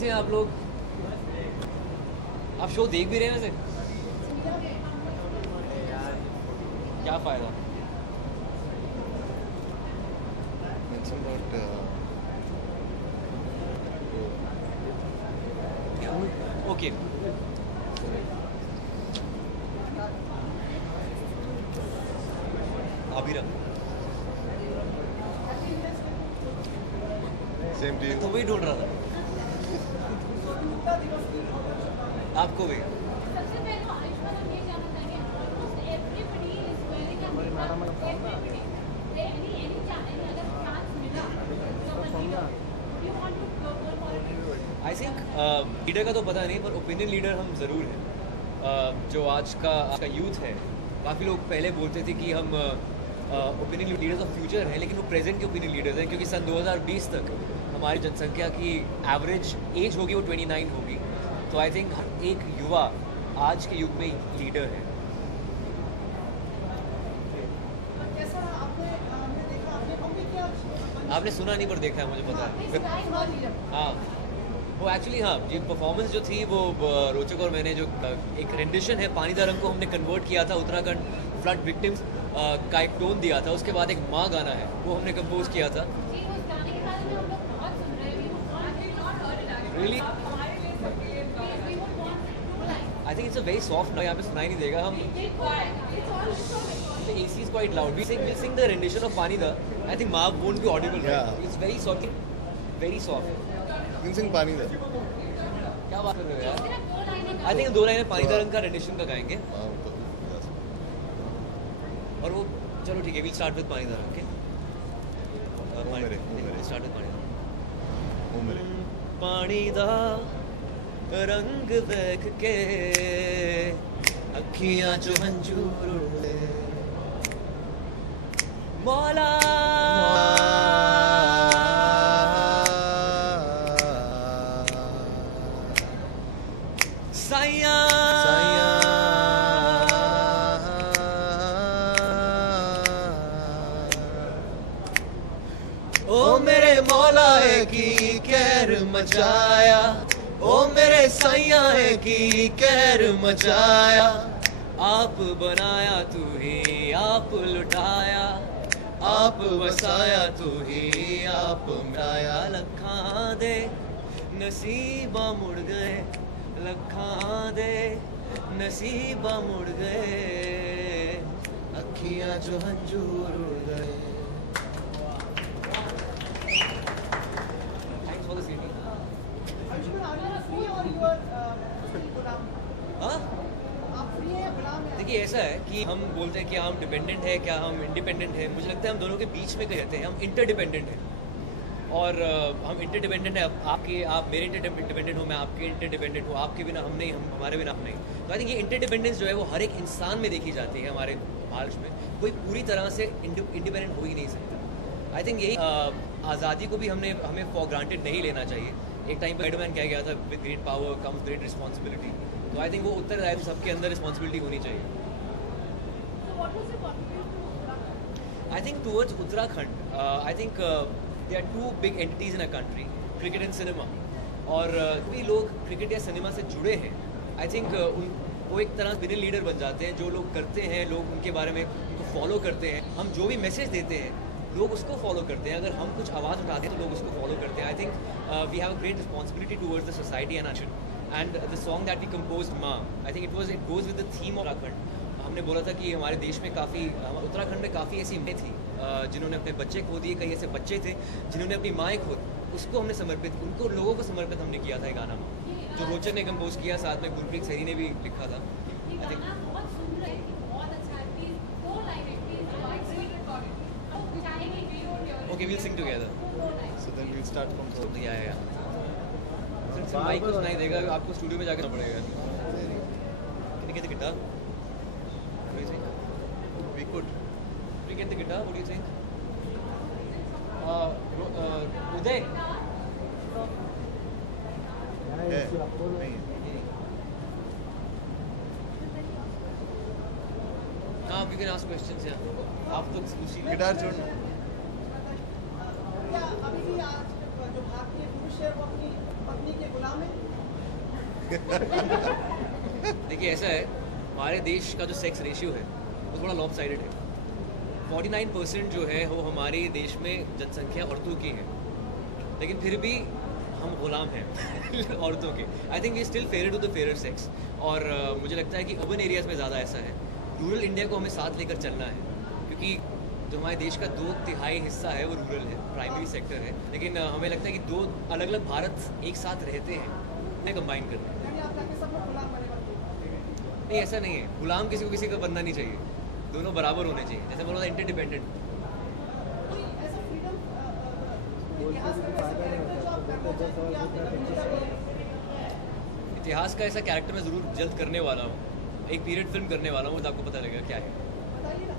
कैसे हैं आप लोग? आप शो देख भी रहे हैं वैसे? क्या फ़ायदा? Mention about okay Abira same to तो you. वही ढूंढ रहा था आपको भी। सबसे पहले तो आयुष्मान हम ये जानना चाहेंगे almost everybody is wearing a makeup everybody any अगर chance मिला तो you want to go for politics I think leader का तो पता नहीं, पर ओपिनियन लीडर हम ज़रूर हैं। जो आज का यूथ है, काफ़ी लोग पहले बोलते थे कि हम ओपिनियन लीडर्स ऑफ फ्यूचर हैं, लेकिन वो प्रेजेंट के ओपिनियन लीडर्स हैं, क्योंकि सन 2020 तक हमारी जनसंख्या की एवरेज एज होगी वो 29 होगी। तो आई थिंक एक युवा आज के युग में लीडर है। जैसा आपने देखा आपने भी क्या आपने सुना नहीं, पर देखा है, मुझे पता है। हाँ, वो एक्चुअली हाँ, ये परफॉर्मेंस जो थी वो रोचक, और मैंने जो एक रेंडिशन है पानी दा रंग को हमने कन्वर्ट किया था उत्तराखंड फ्लड विक्टिम्स का एक टोन दिया था। उसके बाद एक माँ गाना है वो हमने कंपोज किया था। जी उस गाने के बारे में हम लोग बहुत सुन रहे हैं we would not heard it actually Really? आप हमारे लिए we would want to like I think it's a very soft, यहाँ पे सुनाई नहीं देगा। हम keep quiet it's all instrumental the AC is quite loud. We'll sing the rendition of Pani Da. I think Marv won't be audible. Yeah. Right? It's very soft, very soft. You can sing Pani Da. क्या बात कर रहे हो यार? सिर्फ दो लाइनें I think 2 लाइनें पानी दा रंग का रेंडिशन का गाएंगे, हाँ, तो yes. और वो चलो ठीक है, we'll start with पानी दा रंग, okay? मेरे, ओ मेरे। We'll start with पानी दा। ओ मेरे. पानी दा रंग देख के अखियां जो हंजूर उड़े मौला साया ओ मेरे मौला है की कहर मचाया, ओ मेरे साया है की कहर मचाया। आप बनाया तू ही आप लुटाया, आप वसाया तू ही आप मिटाया। लखा दे नसीबा मुड़ गए, लखा दे नसीबा मुड़ गए, अखियां जो हंजूर उड़ गए। Thanks for the CD. Ayushman are you free or you are गुलाम हाँ? आप फ्री हैं या गुलाम हैं देखिए ऐसा है कि हम बोलते हैं कि हम डिपेंडेंट है, क्या हम इंडिपेंडेंट है? मुझे लगता है हम दोनों के बीच में कहीं रहते हैं, हम इंटरडिपेंडेंट हैं। और हम इंटरडिपेंडेंट है, आप मेरे इंटरडिपेंडेंट हो, मैं आपके इंटरडिपेंडेंट हूँ, आपके बिना हम नहीं, हम हमारे बिना आप नहीं। तो आई थिंक ये इंटरडिपेंडेंस जो है वो हर एक इंसान में देखी जाती है हमारे भारत में। कोई पूरी तरह से इंडिपेंडेंट हो ही नहीं सकता। आई थिंक यही आज़ादी को भी हमें फॉर ग्रांटेड नहीं लेना चाहिए। एक टाइम पर एडमैन कह गया था, with great power comes great responsibility. तो आई थिंक वो उत्तरदायित्व सबके अंदर रिस्पॉन्सिबिलिटी होनी चाहिए। so what was your contribution to Uttarakhand I think towards Uttarakhand, I think there are two big entities in a country, cricket and cinema. और भी लोग क्रिकेट या सिनेमा से जुड़े हैं, आई थिंक वो एक तरह से लीडर बन जाते हैं। जो लोग करते हैं, लोग उनके बारे में उनको फॉलो करते हैं। हम जो भी मैसेज देते हैं लोग उसको फॉलो करते हैं। अगर हम कुछ आवाज़ उठाते हैं तो लोग उसको फॉलो करते हैं। I think we have a great responsibility towards the society and nation. And the song that we composed माँ, I think it goes with the theme of Uttarakhand. हमने बोला था कि हमारे देश में काफ़ी, उत्तराखंड में काफ़ी ऐसी माँ थी जिन्होंने अपने बच्चे खो दिए, कई ऐसे बच्चे थे जिन्होंने अपनी माएँ खो दी। उसको हमने समर्पित, उनको लोगों को समर्पित हमने किया था ये गाना, जो रोचक ने कंपोज किया, साथ में गुरप्रीत सैनी ने भी लिखा था। ये गाना बहुत सुन रहे हैं कि बहुत अच्छा है प्लीज दो लाइनें प्लीज वॉइस भी रिकॉर्डेड अब चाहेंगे we don't hear okay, we'll sing together. दो लाइनें So then we'll start from top. या सिर्फ माइक को सुनाई देगा, आपको स्टूडियो में जाकर पड़ेगा। Can you get the guitar? What do you think? We could. Can you get the guitar? What do you think? Uday? है नहीं है. हाँ, you can ask questions, yeah. आप तो उसी गिटार छोड़ना. क्या अभी भी आज जो भारतीय पुरुष है वो अपनी पत्नी के गुलाम देखिए ऐसा है, हमारे देश का जो सेक्स रेशियो है वो थोड़ा लॉप साइडेड है। 49% जो है वो हमारे देश में जनसंख्या औरतों की है, लेकिन फिर भी हम गुलाम हैं औरतों के। I think we still fair to the fair sex. और मुझे लगता है कि अर्बन एरियाज़ में ज़्यादा ऐसा है। रूरल इंडिया को हमें साथ लेकर चलना है, क्योंकि जो हमारे देश का 2/3 हिस्सा है वो रूरल है, प्राइमरी सेक्टर है। लेकिन हमें लगता है कि दो अलग अलग भारत एक साथ रहते हैं, उन्हें कंबाइन करना है। यानी आप कहते हैं सब लोग गुलाम बने बनते हैं। नहीं, ऐसा नहीं है। गुलाम किसी को किसी का बनना नहीं चाहिए, दोनों बराबर होने चाहिए। जैसे बोला था इंटरडिपेंडेंट। कोई ऐसा फ्रीडम इतिहास में ऐसा कैरेक्टर जो आप करना चाहते हो कि आप इतिहास का ऐसा कैरेक्टर मैं ज़रूर जल्द करने वाला हूँ। एक पीरियड फिल्म करने वाला हूँ, तो आपको पता लगेगा क्या है। बताइए ना।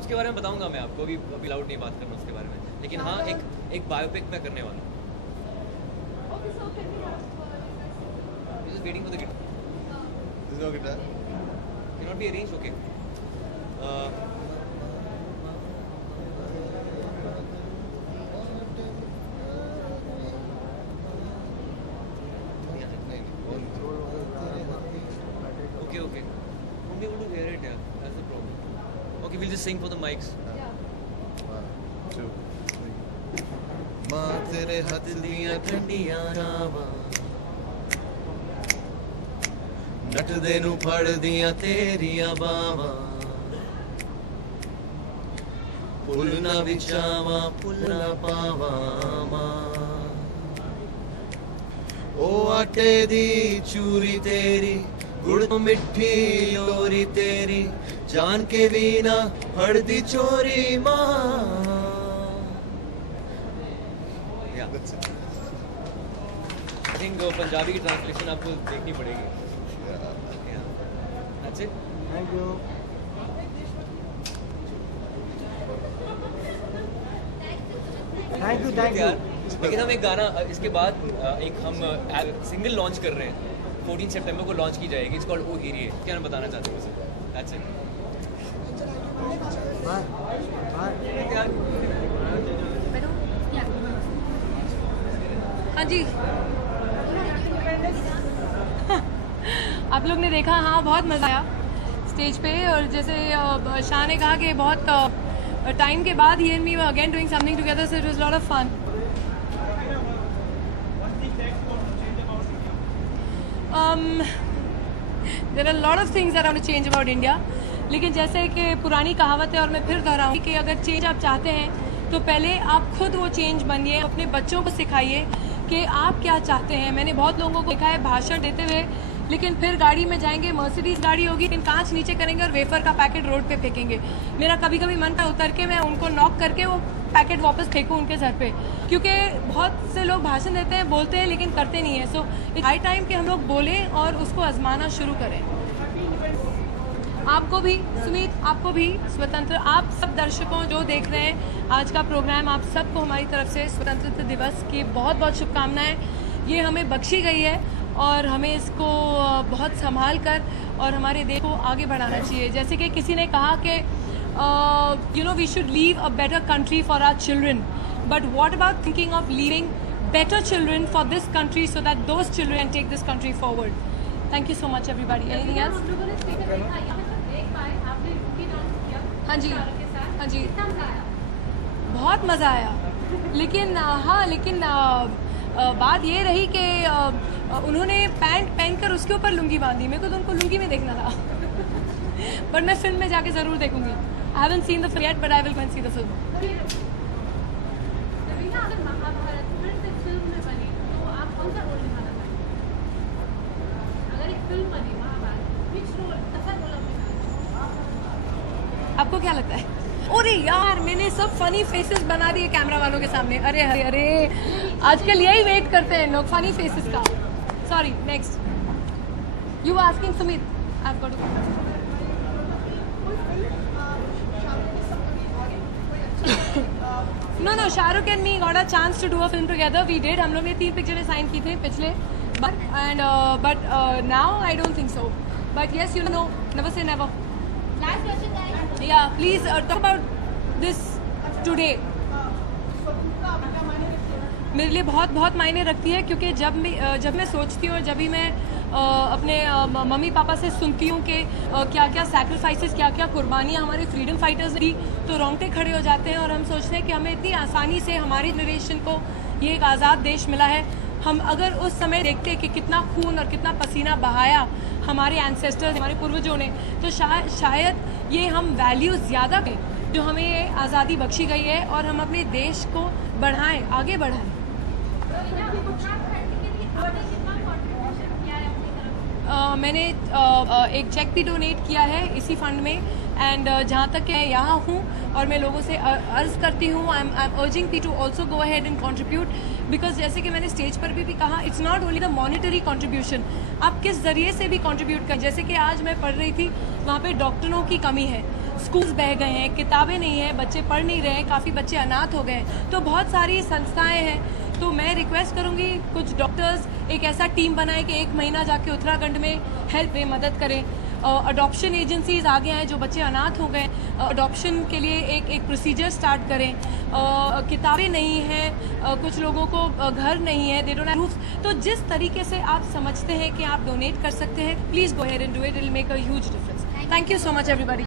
उसके बारे में बताऊंगा मैं आपको, अभी लाउड नहीं बात करना उसके बारे में। लेकिन हाँ, एक बायोपिक मैं करने वाला हूँ। Okay, so can we have Just waiting for the guitar. There's no guitar. Cannot be arranged. Okay. Okay. Won't be able to hear it. Yeah, that's the problem. Okay, we'll just sing for the mics. One, two, three. माँ तेरे हथ दियां ठंडियां रावां नटदे नू फड़ दियां तेरियां बावां पुल ना विचावां पुल ना पावां मां ओ आटे दी चूरी तेरी गुड़ तो मिठी लोरी तेरी जान के भी ना फड़ दी चोरी माँ Yeah. I think पंजाबी की ट्रांसलेशन आपको देखनी पड़ेगी। Yeah. That's it. Thank you thank you यार, लेकिन हम एक गाना इसके बाद एक हम सिंगल लॉन्च कर रहे हैं। 14 सितंबर को लॉन्च की जाएगी। इट्स कॉल्ड ओ हीरिए। क्या मैं बताना चाहता हूँ उसे? That's it. हाँ जी आप लोग ने देखा, हाँ बहुत मज़ा आया स्टेज पे। और जैसे शाह ने कहा कि बहुत टाइम के बाद ही and me were again doing something together, so it was lot of fun. There are lot of things that I want to change about India. लेकिन जैसे कि पुरानी कहावत है और मैं फिर दोहराऊँ कि अगर चेंज आप चाहते हैं तो पहले आप खुद वो चेंज बनिए, अपने बच्चों को सिखाइए कि आप क्या चाहते हैं। मैंने बहुत लोगों को देखा है भाषण देते हुए, लेकिन फिर गाड़ी में जाएंगे, मर्सिडीज़ गाड़ी होगी, लेकिन कांच नीचे करेंगे और वेफर का पैकेट रोड पे फेंकेंगे। मेरा कभी कभी मन था उतर के मैं उनको नॉक करके वो पैकेट वापस फेंकूँ उनके सर पे, क्योंकि बहुत से लोग भाषण देते हैं, बोलते हैं, लेकिन करते नहीं हैं। सो इट्स हाई टाइम कि हम लोग बोलें और उसको आजमाना शुरू करें। आपको भी सुमित, आपको भी स्वतंत्र, आप सब दर्शकों जो देख रहे हैं आज का प्रोग्राम, आप सबको हमारी तरफ से स्वतंत्रता दिवस की बहुत बहुत शुभकामनाएं। ये हमें बख्शी गई है और हमें इसको बहुत संभाल कर और हमारे देश को आगे बढ़ाना चाहिए। जैसे कि किसी ने कहा कि you know we should leave a better country for our children, but what about thinking of leaving better children for this country so that those children can take this country forward. Thank you so much everybody. Anything else? हम लोगों ने speaker देखा, यहाँ पे एक बार आपने Ruby dance किया हाँ जी, शाहरुख के साथ। हाँ जी। कितना मजा आया? बहुत मज़ा आया। लेकिन हाँ, लेकिन बात ये रही कि उन्होंने पैंट पहनकर उसके ऊपर लुंगी बांधी। मेरे को तो उनको लुंगी में देखना था पर मैं फिल्म में जाके ज़रूर देखूंगी। I haven't seen the film yet but I will go and see the film. Raveena, अगर महाभारत फिर से फिल्म में बनी तो आप कौन सा रोल निभाना चाहेंगे? अगर एक फिल्म बनी महाभारत, which role, कैसा रोल आप निभाना चाहेंगे? आपको क्या लगता है? अरे यार, मैंने सब फनी फेसेस बना दिए कैमरा वालों के सामने। अरे अरे अरे, आजकल यही वेट करते हैं लोग, फनी फेसेस का। Sorry, next you asking Sumit. I have got to No, Shahrukh and me got a chance to do a film together. We did. हम लोग ने 3 पिक्चरें साइन की थी पिछले, but now I don't think so. But yes, you know, never say never. Last question, guys. Yeah, please talk about this today. मेरे लिए बहुत बहुत मायने रखती है, क्योंकि जब मैं सोचती हूँ, जब भी मैं अपने मम्मी पापा से सुनती हूँ कि क्या क्या सैक्रिफाइसेस, क्या क्या कुर्बानियाँ हमारे फ्रीडम फाइटर्स ने दी, तो रोंगटे खड़े हो जाते हैं और हम सोचते हैं कि हमें इतनी आसानी से हमारी जनरेशन को ये एक आज़ाद देश मिला है। हम अगर उस समय देखते कि कितना खून और कितना पसीना बहाया हमारे एंसेस्टर्स, हमारे पूर्वजों ने, तो शायद ये हम वैल्यू ज़्यादा दें जो हमें ये आज़ादी बख्शी गई है और हम अपने देश को बढ़ाएं, आगे बढ़ाएं। मैंने एक चेक भी डोनेट किया है इसी फंड में, एंड जहाँ तक मैं यहाँ हूँ और मैं लोगों से अर्ज़ करती हूँ, I am urging P to also go ahead and contribute, because जैसे कि मैंने स्टेज पर भी कहा, it's not only the monetary contribution, आप किस ज़रिए से भी कंट्रीब्यूट करें। जैसे कि आज मैं पढ़ रही थी, वहाँ पे डॉक्टरों की कमी है, स्कूल्स बह गए हैं, किताबें नहीं हैं, बच्चे पढ़ नहीं रहे हैं, काफ़ी बच्चे अनाथ हो गए हैं, तो बहुत सारी संस्थाएं हैं। तो मैं रिक्वेस्ट करूंगी कुछ डॉक्टर्स एक ऐसा टीम बनाए कि 1 महीना जाके उत्तराखंड में हेल्प में मदद करें। अडॉप्शन एजेंसीज आगे आए, जो बच्चे अनाथ हो गए, अडॉप्शन के लिए एक प्रोसीजर स्टार्ट करें। किताबें नहीं हैं, कुछ लोगों को घर नहीं है, दे डोंट हैव रूफ्स। तो जिस तरीके से आप समझते हैं कि आप डोनेट कर सकते हैं, please go ahead and do it, it will make a huge difference. Thank you so much everybody.